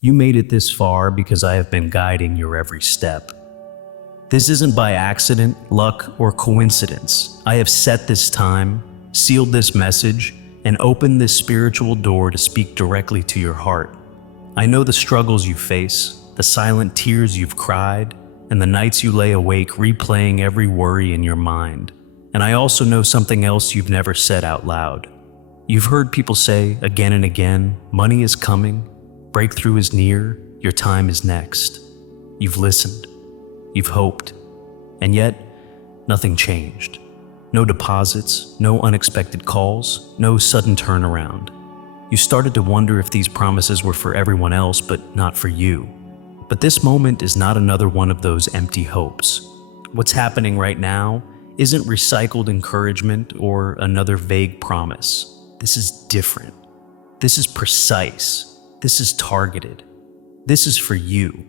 You made it this far because I have been guiding your every step. This isn't by accident, luck, or coincidence. I have set this time, sealed this message, and opened this spiritual door to speak directly to your heart. I know the struggles you face, the silent tears you've cried, and the nights you lay awake replaying every worry in your mind. And I also know something else you've never said out loud. You've heard people say again and again, money is coming, breakthrough is near, your time is next. You've listened, you've hoped, and yet nothing changed. No deposits, no unexpected calls, no sudden turnaround. You started to wonder if these promises were for everyone else, but not for you. But this moment is not another one of those empty hopes. What's happening right now isn't recycled encouragement or another vague promise. This is different. This is precise. This is targeted. This is for you.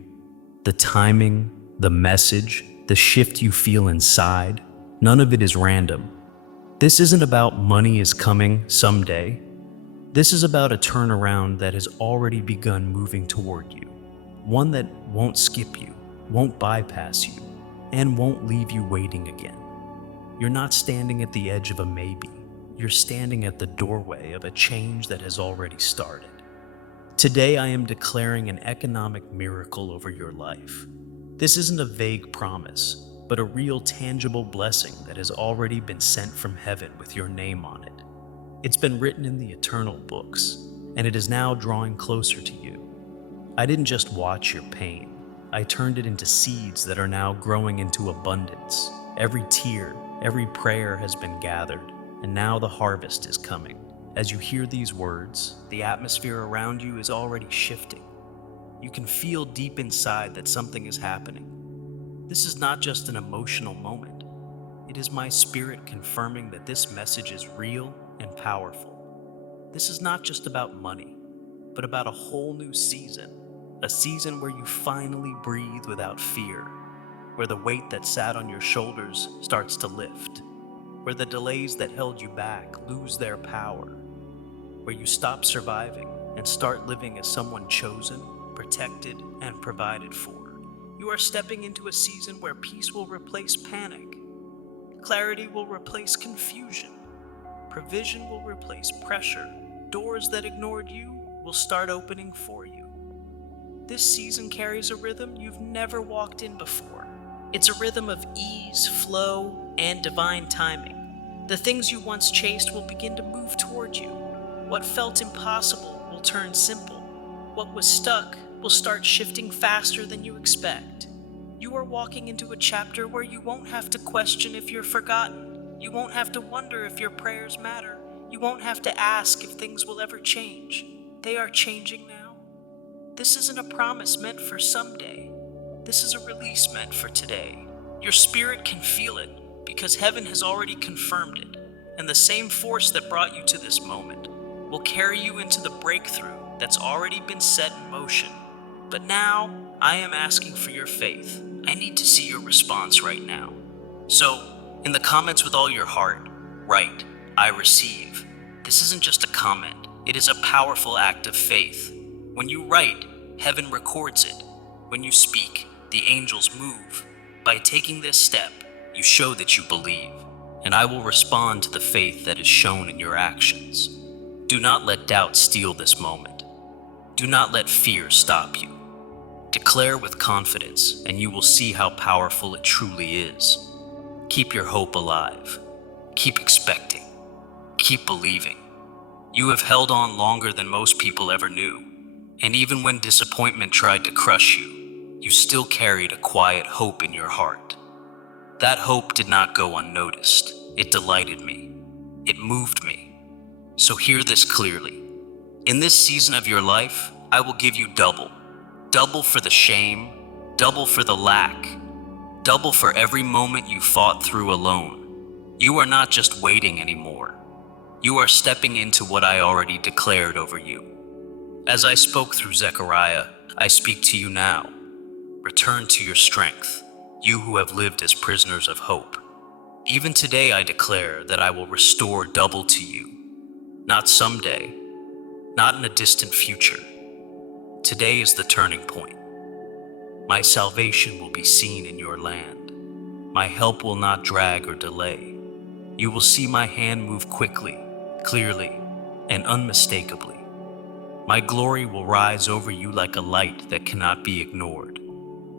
The timing, the message, the shift you feel inside, none of it is random. This isn't about money is coming someday. This is about a turnaround that has already begun moving toward you. One that won't skip you, won't bypass you, and won't leave you waiting again. You're not standing at the edge of a maybe. You're standing at the doorway of a change that has already started. Today I am declaring an economic miracle over your life. This isn't a vague promise, but a real tangible blessing that has already been sent from heaven with your name on it. It's been written in the eternal books, and it is now drawing closer to you. I didn't just watch your pain. I turned it into seeds that are now growing into abundance. Every tear, every prayer has been gathered, and now the harvest is coming. As you hear these words, the atmosphere around you is already shifting. You can feel deep inside that something is happening. This is not just an emotional moment. It is my spirit confirming that this message is real and powerful. This is not just about money, but about a whole new season. A season where you finally breathe without fear, where the weight that sat on your shoulders starts to lift, where the delays that held you back lose their power, where you stop surviving and start living as someone chosen, protected, and provided for. You are stepping into a season where peace will replace panic, clarity will replace confusion, provision will replace pressure, doors that ignored you will start opening for you. This season carries a rhythm you've never walked in before. It's a rhythm of ease, flow, and divine timing. The things you once chased will begin to move toward you. What felt impossible will turn simple. What was stuck will start shifting faster than you expect. You are walking into a chapter where you won't have to question if you're forgotten. You won't have to wonder if your prayers matter. You won't have to ask if things will ever change. They are changing now. This isn't a promise meant for someday. This is a release meant for today. Your spirit can feel it because heaven has already confirmed it, and the same force that brought you to this moment will carry you into the breakthrough that's already been set in motion. But now, I am asking for your faith. I need to see your response right now. So, in the comments with all your heart, write, I receive. This isn't just a comment. It is a powerful act of faith. When you write, heaven records it. When you speak, the angels move. By taking this step, you show that you believe, and I will respond to the faith that is shown in your actions. Do not let doubt steal this moment. Do not let fear stop you. Declare with confidence, and you will see how powerful it truly is. Keep your hope alive. Keep expecting. Keep believing. You have held on longer than most people ever knew. And even when disappointment tried to crush you, you still carried a quiet hope in your heart. That hope did not go unnoticed. It delighted me. It moved me. So hear this clearly. In this season of your life, I will give you double. Double for the shame, double for the lack, double for every moment you fought through alone. You are not just waiting anymore. You are stepping into what I already declared over you. As I spoke through Zechariah, I speak to you now. Return to your strength, you who have lived as prisoners of hope. Even today I declare that I will restore double to you. Not someday, not in a distant future, Today is the turning point. My salvation will be seen in your land. My help will not drag or delay. You will see my hand move quickly, clearly, and unmistakably. My glory will rise over you like a light that cannot be ignored.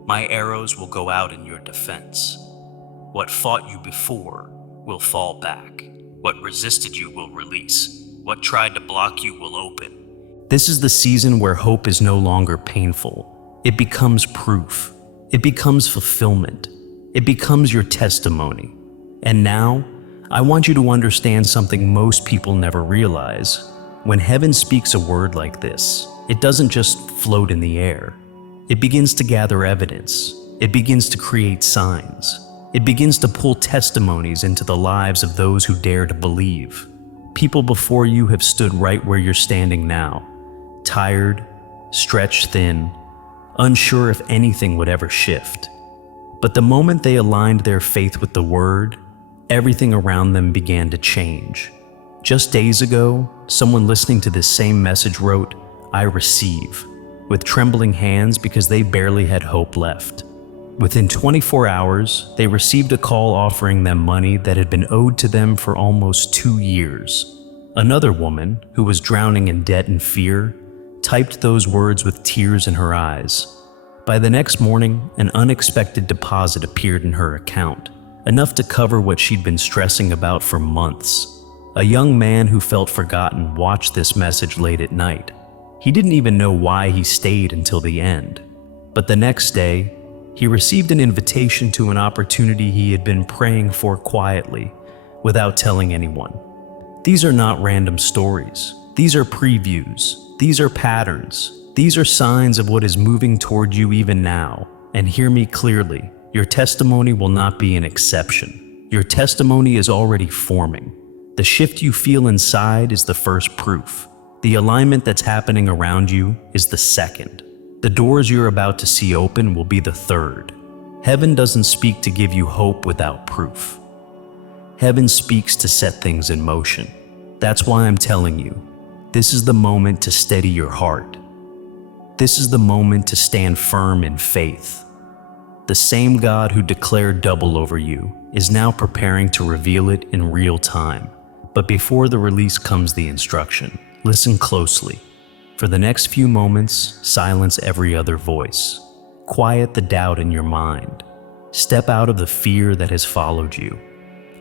My arrows will go out in your defense. What fought you before will fall back. What resisted you will release. What tried to block you will open. This is the season where hope is no longer painful. It becomes proof. It becomes fulfillment. It becomes your testimony. And now, I want you to understand something most people never realize. When heaven speaks a word like this, it doesn't just float in the air. It begins to gather evidence. It begins to create signs. It begins to pull testimonies into the lives of those who dare to believe. People before you have stood right where you're standing now, tired, stretched thin, unsure if anything would ever shift. But the moment they aligned their faith with the word, everything around them began to change. Just days ago, someone listening to this same message wrote, "I receive," with trembling hands because they barely had hope left. Within 24 hours, they received a call offering them money that had been owed to them for almost 2 years. Another woman, who was drowning in debt and fear, typed those words with tears in her eyes. By the next morning, an unexpected deposit appeared in her account, enough to cover what she'd been stressing about for months. A young man who felt forgotten watched this message late at night. He didn't even know why he stayed until the end. But the next day, he received an invitation to an opportunity he had been praying for quietly, without telling anyone. These are not random stories. These are previews. These are patterns. These are signs of what is moving toward you even now. And hear me clearly, your testimony will not be an exception. Your testimony is already forming. The shift you feel inside is the first proof. The alignment that's happening around you is the second. The doors you're about to see open will be the third. Heaven doesn't speak to give you hope without proof. Heaven speaks to set things in motion. That's why I'm telling you, this is the moment to steady your heart. This is the moment to stand firm in faith. The same God who declared double over you is now preparing to reveal it in real time. But before the release comes the instruction. Listen closely. For the next few moments, silence every other voice. Quiet the doubt in your mind. Step out of the fear that has followed you.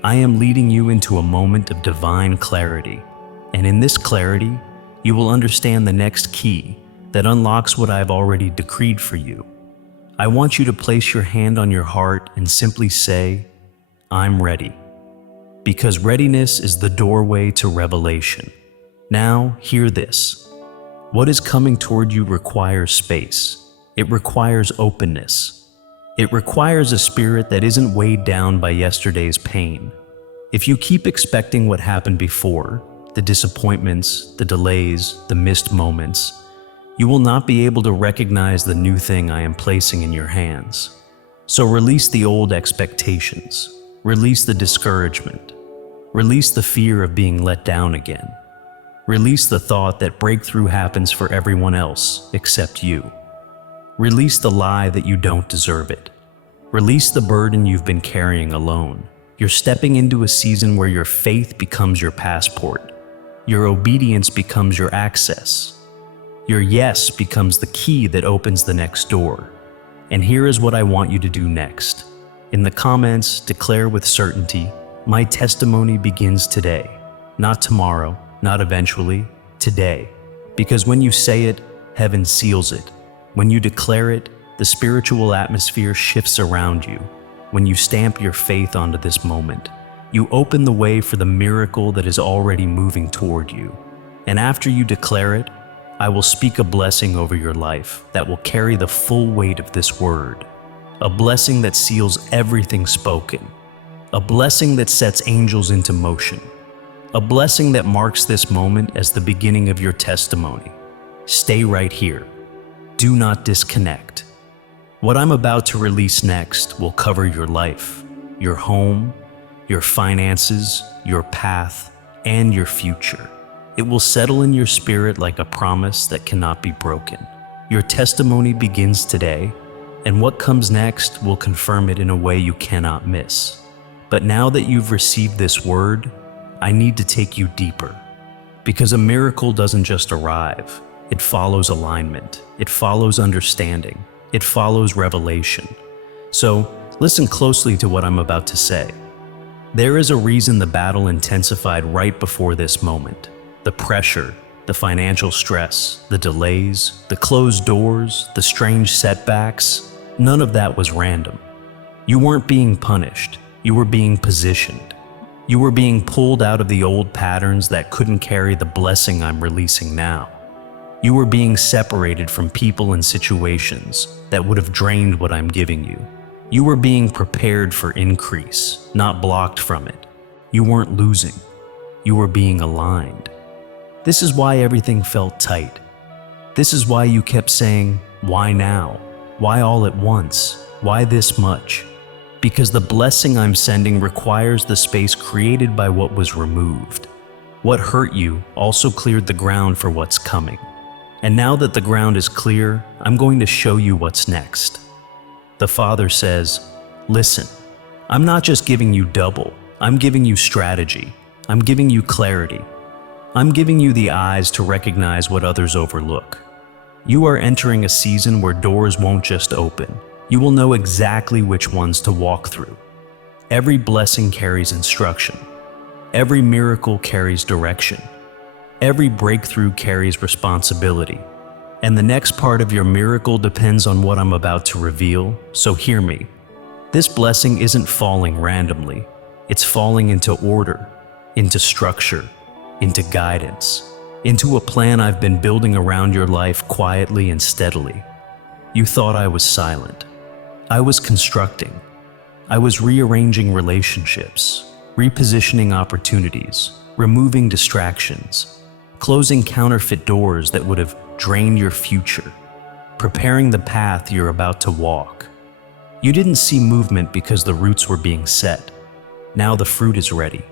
I am leading you into a moment of divine clarity. And in this clarity, you will understand the next key that unlocks what I've already decreed for you. I want you to place your hand on your heart and simply say, "I'm ready." Because readiness is the doorway to revelation. Now, hear this. What is coming toward you requires space. It requires openness. It requires a spirit that isn't weighed down by yesterday's pain. If you keep expecting what happened before, the disappointments, the delays, the missed moments, you will not be able to recognize the new thing I am placing in your hands. So release the old expectations. Release the discouragement. Release the fear of being let down again. Release the thought that breakthrough happens for everyone else except you. Release the lie that you don't deserve it. Release the burden you've been carrying alone. You're stepping into a season where your faith becomes your passport. Your obedience becomes your access. Your yes becomes the key that opens the next door. And here is what I want you to do next. In the comments, declare with certainty, "My testimony begins today." Not tomorrow, not eventually, today. Because when you say it, heaven seals it. When you declare it, the spiritual atmosphere shifts around you. When you stamp your faith onto this moment, you open the way for the miracle that is already moving toward you. And after you declare it, I will speak a blessing over your life that will carry the full weight of this word. A blessing that seals everything spoken. A blessing that sets angels into motion. A blessing that marks this moment as the beginning of your testimony. Stay right here. Do not disconnect. What I'm about to release next will cover your life, your home, your finances, your path, and your future. It will settle in your spirit like a promise that cannot be broken. Your testimony begins today, and what comes next will confirm it in a way you cannot miss. But now that you've received this word, I need to take you deeper. Because a miracle doesn't just arrive, it follows alignment, it follows understanding, it follows revelation. So, listen closely to what I'm about to say. There is a reason the battle intensified right before this moment. The pressure, the financial stress, the delays, the closed doors, the strange setbacks, none of that was random. You weren't being punished, you were being positioned. You were being pulled out of the old patterns that couldn't carry the blessing I'm releasing now. You were being separated from people and situations that would have drained what I'm giving you. You were being prepared for increase, not blocked from it. You weren't losing. You were being aligned. This is why everything felt tight. This is why you kept saying, "Why now? Why all at once? Why this much?" Because the blessing I'm sending requires the space created by what was removed. What hurt you also cleared the ground for what's coming. And now that the ground is clear, I'm going to show you what's next. The Father says, "Listen, I'm not just giving you double, I'm giving you strategy. I'm giving you clarity. I'm giving you the eyes to recognize what others overlook. You are entering a season where doors won't just open. You will know exactly which ones to walk through. Every blessing carries instruction. Every miracle carries direction. Every breakthrough carries responsibility. And the next part of your miracle depends on what I'm about to reveal, so hear me. This blessing isn't falling randomly. It's falling into order, into structure, into guidance, into a plan I've been building around your life quietly and steadily. You thought I was silent. I was constructing. I was rearranging relationships, repositioning opportunities, removing distractions, closing counterfeit doors that would have drained your future, preparing the path you're about to walk. You didn't see movement because the roots were being set. Now the fruit is ready.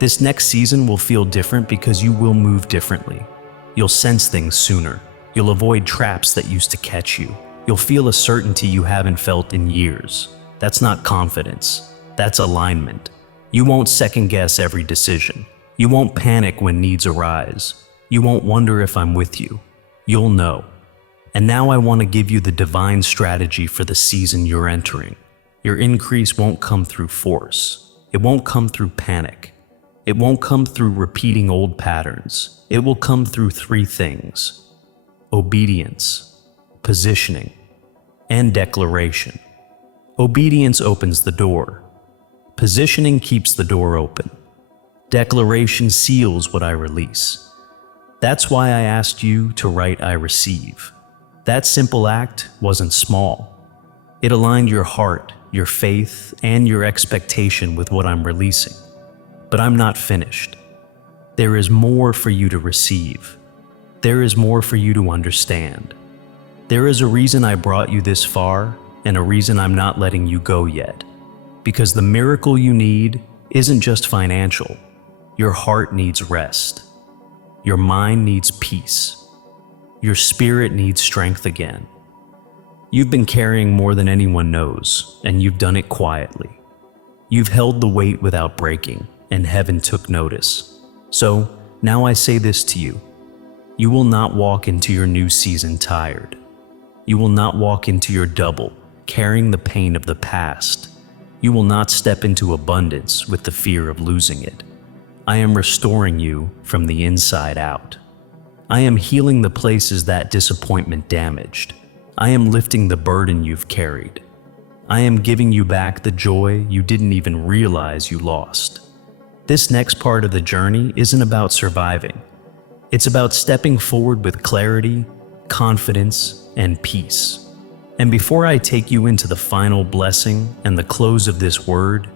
This next season will feel different because you will move differently. You'll sense things sooner. You'll avoid traps that used to catch you. You'll feel a certainty you haven't felt in years. That's not confidence. That's alignment. You won't second guess every decision. You won't panic when needs arise. You won't wonder if I'm with you. You'll know. And now I want to give you the divine strategy for the season you're entering. Your increase won't come through force. It won't come through panic. It won't come through repeating old patterns. It will come through three things: obedience, positioning, and declaration. Obedience opens the door. Positioning keeps the door open. Declaration seals what I release. That's why I asked you to write "I receive." That simple act wasn't small. It aligned your heart, your faith, and your expectation with what I'm releasing. But I'm not finished. There is more for you to receive. There is more for you to understand. There is a reason I brought you this far, and a reason I'm not letting you go yet. Because the miracle you need isn't just financial. Your heart needs rest. Your mind needs peace. Your spirit needs strength again. You've been carrying more than anyone knows, and you've done it quietly. You've held the weight without breaking, and heaven took notice. So, now I say this to you. You will not walk into your new season tired. You will not walk into your double, carrying the pain of the past. You will not step into abundance with the fear of losing it. I am restoring you from the inside out. I am healing the places that disappointment damaged. I am lifting the burden you've carried. I am giving you back the joy you didn't even realize you lost. This next part of the journey isn't about surviving. It's about stepping forward with clarity, confidence, and peace. And before I take you into the final blessing and the close of this word,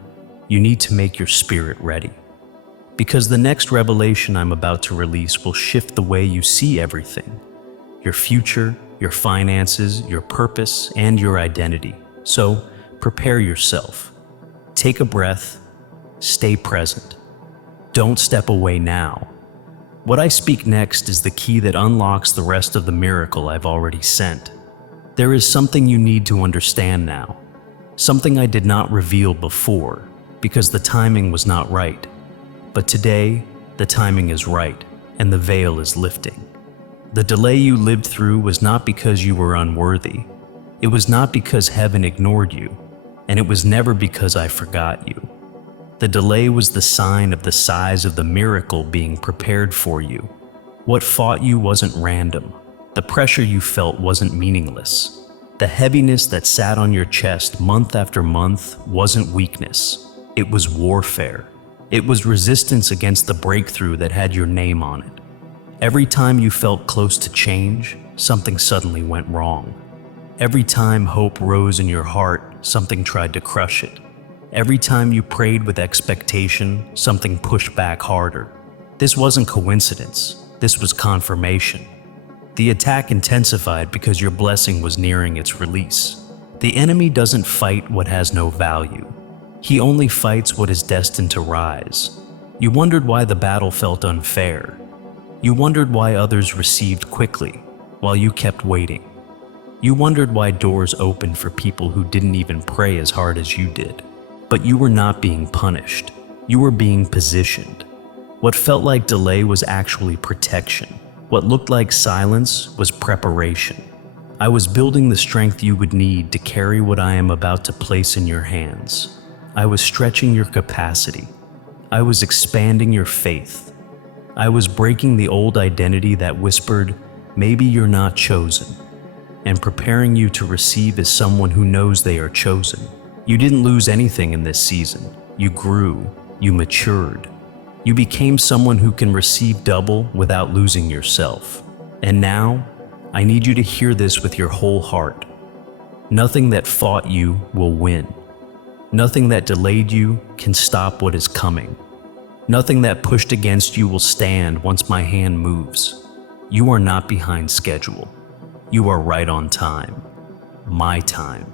you need to make your spirit ready. Because the next revelation I'm about to release will shift the way you see everything: your future, your finances, your purpose, and your identity. So prepare yourself. Take a breath. Stay present. Don't step away now. What I speak next is the key that unlocks the rest of the miracle I've already sent. There is something you need to understand now, something I did not reveal before because the timing was not right. But today, the timing is right, and the veil is lifting. The delay you lived through was not because you were unworthy. It was not because heaven ignored you, and it was never because I forgot you. The delay was the sign of the size of the miracle being prepared for you. What fought you wasn't random. The pressure you felt wasn't meaningless. The heaviness that sat on your chest month after month wasn't weakness. It was warfare. It was resistance against the breakthrough that had your name on it. Every time you felt close to change, something suddenly went wrong. Every time hope rose in your heart, something tried to crush it. Every time you prayed with expectation, something pushed back harder. This wasn't coincidence. This was confirmation. The attack intensified because your blessing was nearing its release. The enemy doesn't fight what has no value. He only fights what is destined to rise. You wondered why the battle felt unfair. You wondered why others received quickly, while you kept waiting. You wondered why doors opened for people who didn't even pray as hard as you did. But you were not being punished. You were being positioned. What felt like delay was actually protection. What looked like silence was preparation. I was building the strength you would need to carry what I am about to place in your hands. I was stretching your capacity. I was expanding your faith. I was breaking the old identity that whispered, "Maybe you're not chosen," and preparing you to receive as someone who knows they are chosen. You didn't lose anything in this season. You grew. You matured. You became someone who can receive double without losing yourself. And now, I need you to hear this with your whole heart. Nothing that fought you will win. Nothing that delayed you can stop what is coming. Nothing that pushed against you will stand once my hand moves. You are not behind schedule. You are right on time. My time.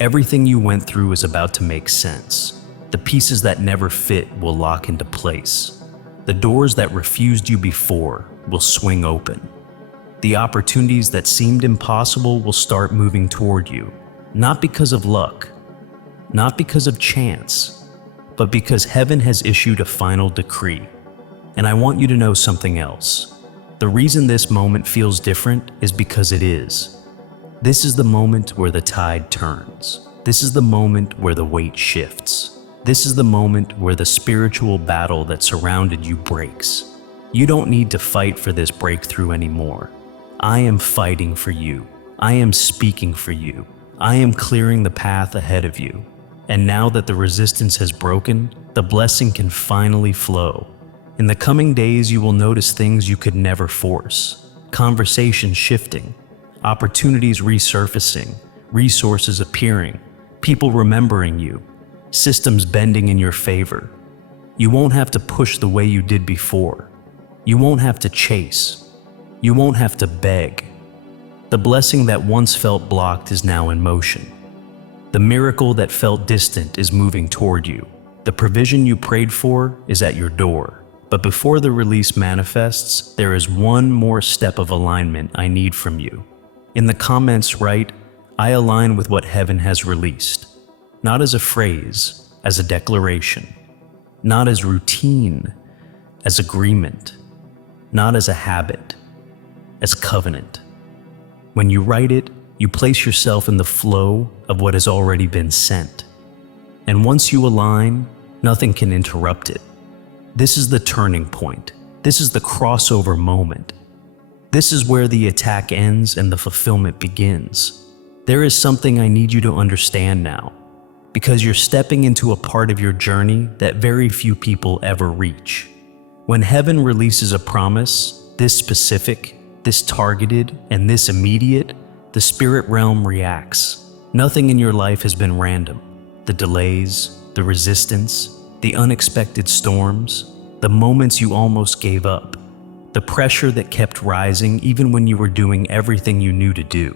Everything you went through is about to make sense. The pieces that never fit will lock into place. The doors that refused you before will swing open. The opportunities that seemed impossible will start moving toward you, not because of luck, not because of chance, but because heaven has issued a final decree. And I want you to know something else. The reason this moment feels different is because it is. This is the moment where the tide turns. This is the moment where the weight shifts. This is the moment where the spiritual battle that surrounded you breaks. You don't need to fight for this breakthrough anymore. I am fighting for you. I am speaking for you. I am clearing the path ahead of you. And now that the resistance has broken, the blessing can finally flow. In the coming days, you will notice things you could never force. Conversations shifting, opportunities resurfacing, resources appearing, people remembering you, systems bending in your favor. You won't have to push the way you did before. You won't have to chase. You won't have to beg. The blessing that once felt blocked is now in motion. The miracle that felt distant is moving toward you. The provision you prayed for is at your door. But before the release manifests, there is one more step of alignment I need from you. In the comments, write, "I align with what heaven has released." Not as a phrase, as a declaration. Not as routine, as agreement. Not as a habit, as covenant. When you write it, you place yourself in the flow of what has already been sent. And once you align, nothing can interrupt it. This is the turning point. This is the crossover moment. This is where the attack ends and the fulfillment begins. There is something I need you to understand now, because you're stepping into a part of your journey that very few people ever reach. When heaven releases a promise, this specific, this targeted, and this immediate, the spirit realm reacts. Nothing in your life has been random. The delays, the resistance, the unexpected storms, the moments you almost gave up, the pressure that kept rising even when you were doing everything you knew to do.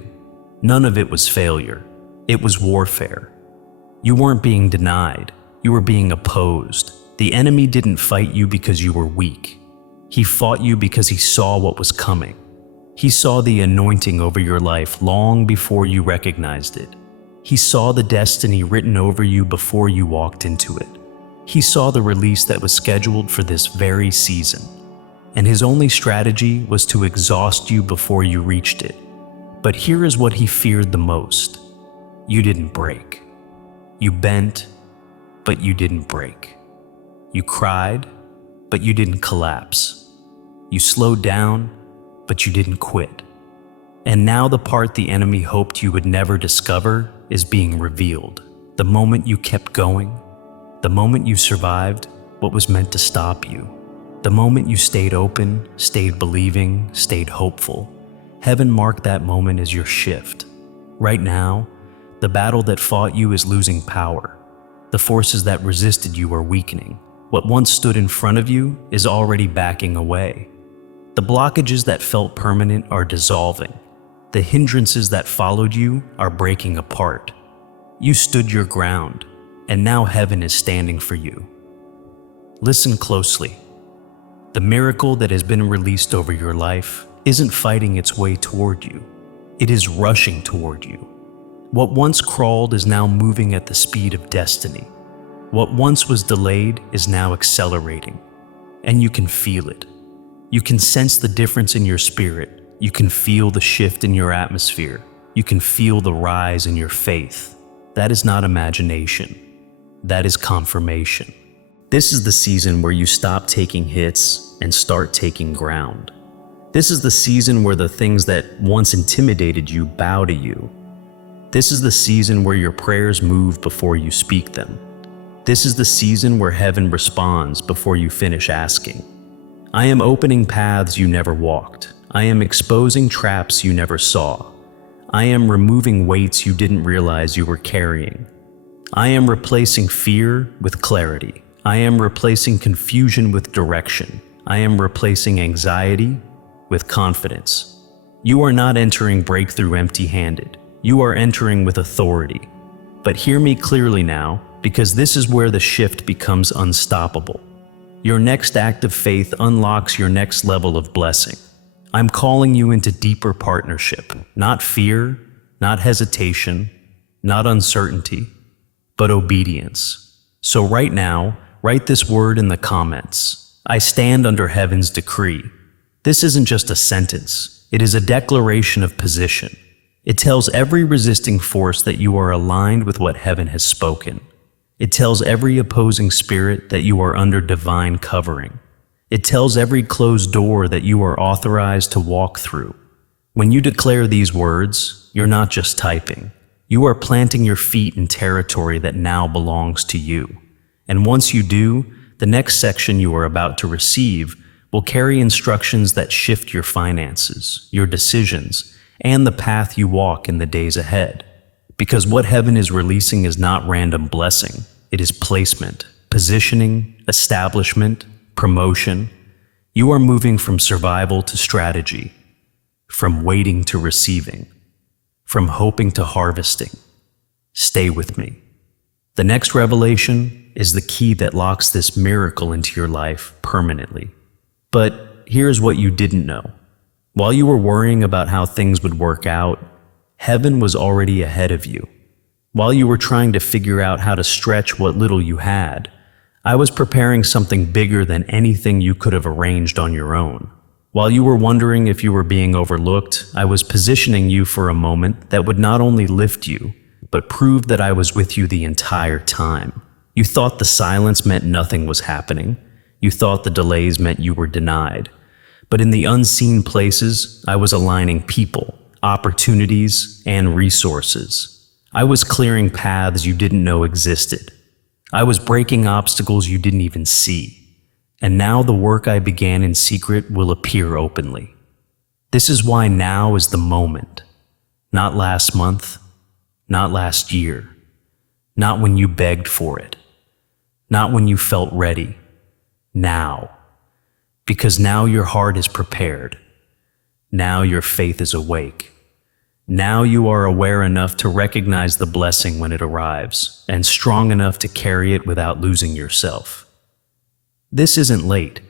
None of it was failure. It was warfare. You weren't being denied. You were being opposed. The enemy didn't fight you because you were weak. He fought you because he saw what was coming. He saw the anointing over your life long before you recognized it. He saw the destiny written over you before you walked into it. He saw the release that was scheduled for this very season. And his only strategy was to exhaust you before you reached it. But here is what he feared the most. You didn't break. You bent, but you didn't break. You cried, but you didn't collapse. You slowed down, but you didn't quit. And now the part the enemy hoped you would never discover is being revealed. The moment you kept going, the moment you survived what was meant to stop you, the moment you stayed open, stayed believing, stayed hopeful. Heaven marked that moment as your shift. Right now, the battle that fought you is losing power. The forces that resisted you are weakening. What once stood in front of you is already backing away. The blockages that felt permanent are dissolving. The hindrances that followed you are breaking apart. You stood your ground, and now heaven is standing for you. Listen closely. The miracle that has been released over your life isn't fighting its way toward you. It is rushing toward you. What once crawled is now moving at the speed of destiny. What once was delayed is now accelerating, and you can feel it. You can sense the difference in your spirit. You can feel the shift in your atmosphere. You can feel the rise in your faith. That is not imagination. That is confirmation. This is the season where you stop taking hits and start taking ground. This is the season where the things that once intimidated you bow to you. This is the season where your prayers move before you speak them. This is the season where heaven responds before you finish asking. I am opening paths you never walked. I am exposing traps you never saw. I am removing weights you didn't realize you were carrying. I am replacing fear with clarity. I am replacing confusion with direction. I am replacing anxiety with confidence. You are not entering breakthrough empty-handed. You are entering with authority. But hear me clearly now, because this is where the shift becomes unstoppable. Your next act of faith unlocks your next level of blessing. I'm calling you into deeper partnership, not fear, not hesitation, not uncertainty, but obedience. So right now, write this word in the comments. I stand under heaven's decree. This isn't just a sentence. It is a declaration of position. It tells every resisting force that you are aligned with what heaven has spoken. It tells every opposing spirit that you are under divine covering. It tells every closed door that you are authorized to walk through. When you declare these words, you're not just typing. You are planting your feet in territory that now belongs to you. And once you do, the next section you are about to receive will carry instructions that shift your finances, your decisions, and the path you walk in the days ahead. Because what heaven is releasing is not random blessing. It is placement, positioning, establishment, promotion. You are moving from survival to strategy, from waiting to receiving, from hoping to harvesting. Stay with me. The next revelation is the key that locks this miracle into your life permanently. But here's what you didn't know. While you were worrying about how things would work out, heaven was already ahead of you. While you were trying to figure out how to stretch what little you had, I was preparing something bigger than anything you could have arranged on your own. While you were wondering if you were being overlooked, I was positioning you for a moment that would not only lift you, but prove that I was with you the entire time. You thought the silence meant nothing was happening. You thought the delays meant you were denied. But in the unseen places, I was aligning people, opportunities, and resources. I was clearing paths you didn't know existed. I was breaking obstacles you didn't even see. And now the work I began in secret will appear openly. This is why now is the moment. Not last month, not last year, not when you begged for it, not when you felt ready. Now. Because now your heart is prepared. Now your faith is awake. Now you are aware enough to recognize the blessing when it arrives, and strong enough to carry it without losing yourself. This isn't late.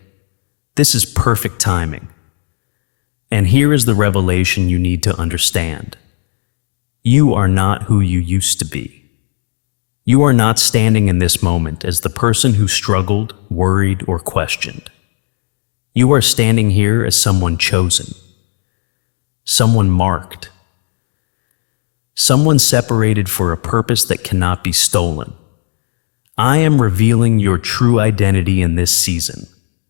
This is perfect timing. And here is the revelation you need to understand. You are not who you used to be. You are not standing in this moment as the person who struggled, worried, or questioned. You are standing here as someone chosen, someone marked, someone separated for a purpose that cannot be stolen. I am revealing your true identity in this season.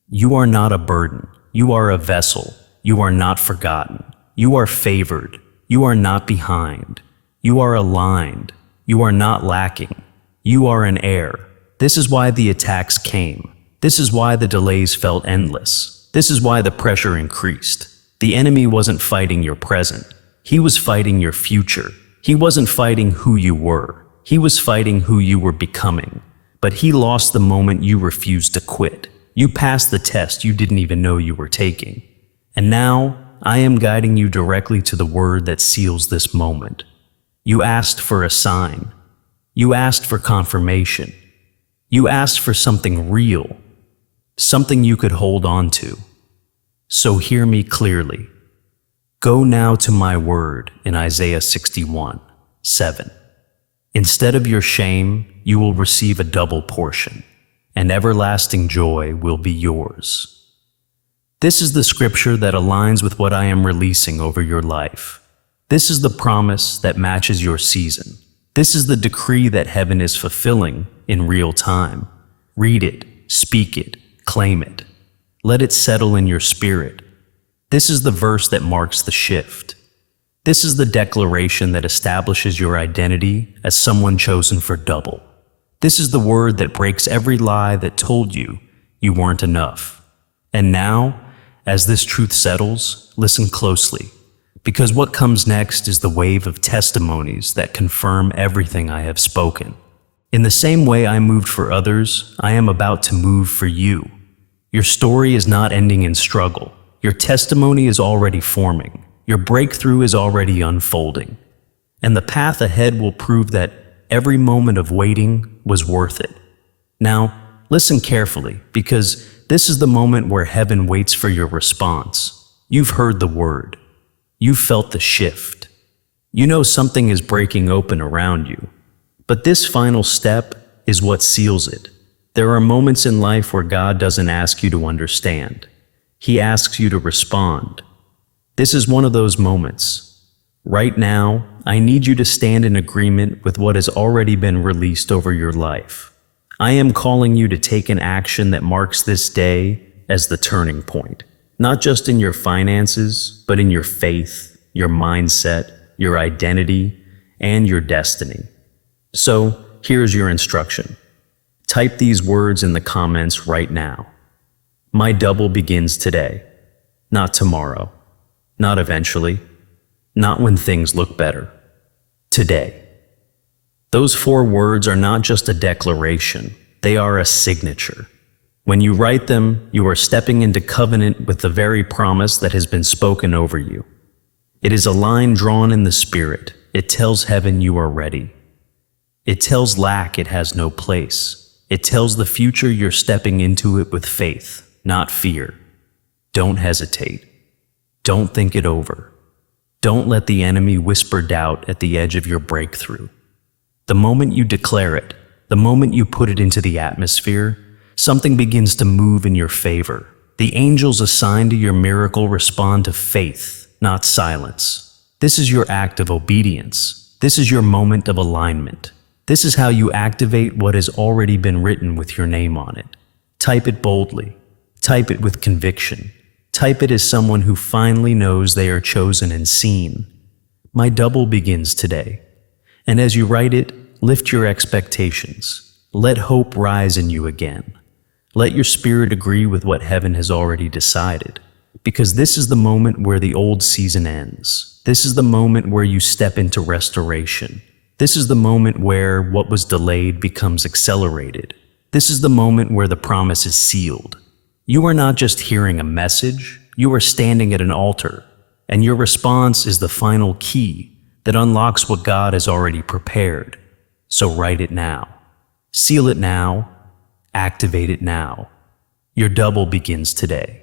You are not a burden. You are a vessel. You are not forgotten. You are favored. You are not behind. You are aligned. You are not lacking. You are an heir. This is why the attacks came. This is why the delays felt endless. This is why the pressure increased. The enemy wasn't fighting your present. He was fighting your future. He wasn't fighting who you were. He was fighting who you were becoming. But he lost the moment you refused to quit. You passed the test you didn't even know you were taking. And now, I am guiding you directly to the word that seals this moment. You asked for a sign. You asked for confirmation. You asked for something real, something you could hold on to. So hear me clearly. Go now to my word in Isaiah 61:7. Instead of your shame, you will receive a double portion, and everlasting joy will be yours. This is the scripture that aligns with what I am releasing over your life. This is the promise that matches your season. This is the decree that heaven is fulfilling in real time. Read it, speak it, claim it. Let it settle in your spirit. This is the verse that marks the shift. This is the declaration that establishes your identity as someone chosen for double. This is the word that breaks every lie that told you you weren't enough. And now, as this truth settles, listen closely, because what comes next is the wave of testimonies that confirm everything I have spoken. In the same way I moved for others, I am about to move for you. Your story is not ending in struggle. Your testimony is already forming. Your breakthrough is already unfolding. And the path ahead will prove that every moment of waiting was worth it. Now, listen carefully, because this is the moment where heaven waits for your response. You've heard the word. You've felt the shift. You know something is breaking open around you. But this final step is what seals it. There are moments in life where God doesn't ask you to understand. He asks you to respond. This is one of those moments. Right now, I need you to stand in agreement with what has already been released over your life. I am calling you to take an action that marks this day as the turning point, not just in your finances, but in your faith, your mindset, your identity, and your destiny. So, here's your instruction. Type these words in the comments right now. My double begins today, not tomorrow, not eventually, not when things look better. Today. Those 4 words are not just a declaration, they are a signature. When you write them, you are stepping into covenant with the very promise that has been spoken over you. It is a line drawn in the spirit. It tells heaven you are ready. It tells lack it has no place. It tells the future you're stepping into it with faith, not fear. Don't hesitate. Don't think it over. Don't let the enemy whisper doubt at the edge of your breakthrough. The moment you declare it, the moment you put it into the atmosphere, something begins to move in your favor. The angels assigned to your miracle respond to faith, not silence. This is your act of obedience. This is your moment of alignment. This is how you activate what has already been written with your name on it. Type it boldly. Type it with conviction. Type it as someone who finally knows they are chosen and seen. My double begins today. And as you write it, lift your expectations. Let hope rise in you again. Let your spirit agree with what heaven has already decided. Because this is the moment where the old season ends. This is the moment where you step into restoration. This is the moment where what was delayed becomes accelerated. This is the moment where the promise is sealed. You are not just hearing a message, you are standing at an altar, and your response is the final key that unlocks what God has already prepared. So write it now. Seal it now. Activate it now. Your double begins today.